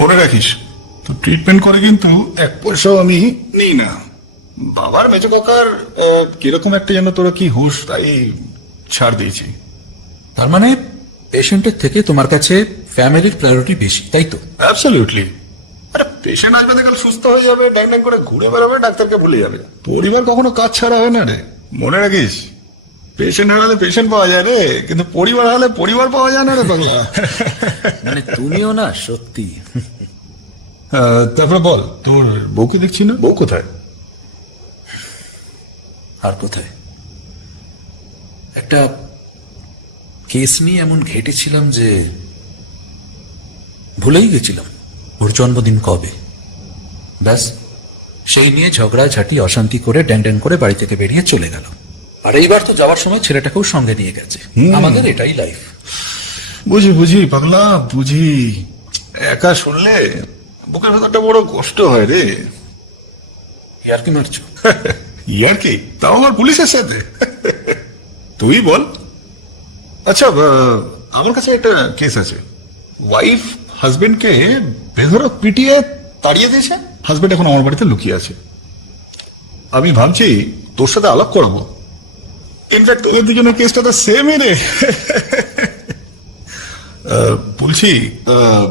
মনে রাখিস তো ট্রিটমেন্ট করে কিন্তু এক পয়সাও আমি নিই না। বাবার মেজো কাকার কীরকম একটা যেন তোরা কি হুশ তাই ছাড় দিয়েছি। তার মানে পেশেন্টের থেকে তোমার কাছে ফ্যামিলির প্রায়োরিটি বেশি তাই তো? অ্যাবসলিউটলি আরে পেশেন্ট আসবে কাল সুস্থ হয়ে যাবে ড্যাং ড্যাং করে ঘুরে বেড়াবে ডাক্তারকে ভুলে যাবে। পরিবার কখনো কাজ ছাড়া হয় না রে। মনে রাখিস পেশেন্ট হারালে পেশেন্ট পাওয়া যায় রে। কিন্তু পরিবার হারালে পরিবার পাওয়া যায় না রে বাংলা মানে তুমিও না সত্যি। তারপরে বল তোর বউকে দেখছি না? বউ কোথায়? আর কোথায়? একটা কেস নিয়ে এমন ঘেটেছিলাম যে ভুলেই গেছিলাম। ওর জন্মদিন কবে? ব্যাস সেই নিয়ে ঝগড়া ঝাঁটি অশান্তি করে ড্যাং ড্যাং করে বাড়ি থেকে বেরিয়ে চলে গেল আর এইবার তো যাওয়ার সময় ছেলেটাকেও সঙ্গে নিয়ে গেছে। আমাদের এটাই লাইফ বুঝি বুঝি পাগলা বুঝি। একা শুনলে বুকের ভেতরটা বড় কষ্ট হয় রে। ইয়ার কি মারছো? ইয়ার কি? তাও আমার পুলিশের সাথে? তুই বল। আচ্ছা আমার কাছে একটা কেস আছে। ওয়াইফ হাজবেন্ডকে বেধরক পিটিয়ে তাড়িয়ে দিয়েছে। হাজবেন্ড এখন আমার বাড়িতে লুকিয়ে আছে। আমি ভাবছি তোর সাথে আলাপ করব। ইনফ্যাক্ট তোদের দুজনের কেসটা তো সেমই রে। বলছি আহ,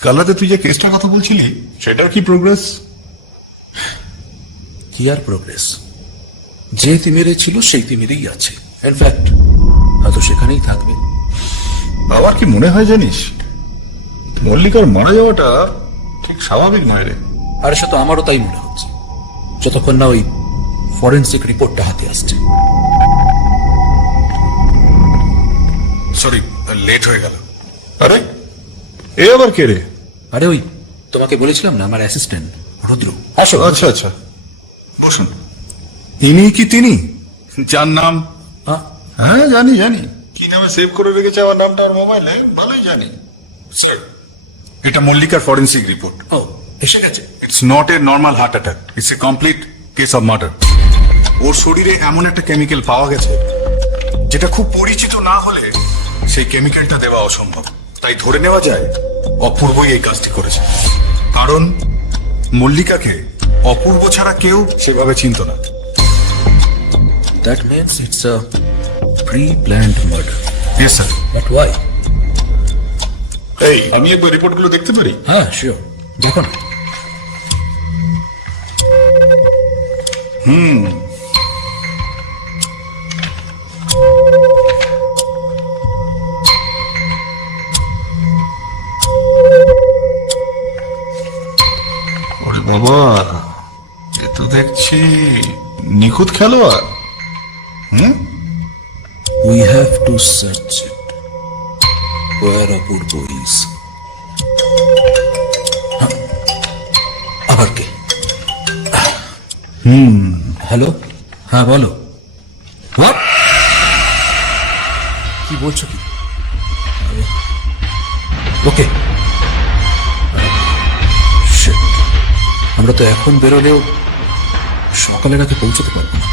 কাল রাতে তুই যে কেসটার কথা বলছিলি সেটার কি প্রোগ্রেস কি আর প্রোগ্রেস যে তিমিরে ছিল সেই তিমিরেই আছে। ইনফ্যাক্ট হয়তো সেখানেই থাকবে। আমার কি মনে হয় জানিস? মল্লিকার মারা যাওয়াটা ঠিক স্বাভাবিক নয় রে। আর সে তো আমারও তাই মনে হচ্ছে। যতক্ষণ না ওই ফরেন্সিক রিপোর্টটা হাতে আসছে। সরি লেট হয়ে গেল। আরে এ আবার কে রে? আরে ওই তোমাকে বলেছিলাম না আমার অ্যাসিস্ট্যান্ট রুদ্র। আসো। আচ্ছা আচ্ছা। বসুন। ইনি কি তিনি? যার নাম? হ্যাঁ, হ্যাঁ জানি জানি। কি নামে সেভ করে রেখেছে আমার নামটা আর মোবাইলে ভালোই জানি। স্যার এটা মল্লিকার ফরেন্সিক রিপোর্ট ও এসে গেছে। It's not a normal heart attack it's a complete case of murder ওর শরীরে এমন একটা কেমিক্যাল পাওয়া গেছে যেটা খুব পরিচিত না হলে সেই কেমিক্যালটা দেওয়া অসম্ভব। তাই ধরে নেওয়া যায় অপূর্বই এই কাজটি করেছে। কারণ মল্লিকাকে অপূর্ব ছাড়া কেউ সেভাবে চিনত না। That means it's a pre planned murder yes sir but why এই আমি একবার রিপোর্টগুলো দেখতে পারি? হ্যাঁ শিওর দেখো না বাবা, এ তো দেখছি নিখুঁত খেলোয়াড়। হুম? We have to search it where Apurba is আবার কে? হুম হ্যালো হ্যাঁ বলো। কি বলছো কি? ওকে আমরা তো এখন বেরোলেও সকালের আগে পৌঁছতে পারব না।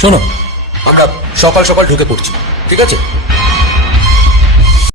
শোনো, আমরা সকাল সকাল ঢুকে পড়ছি, ঠিক আছে?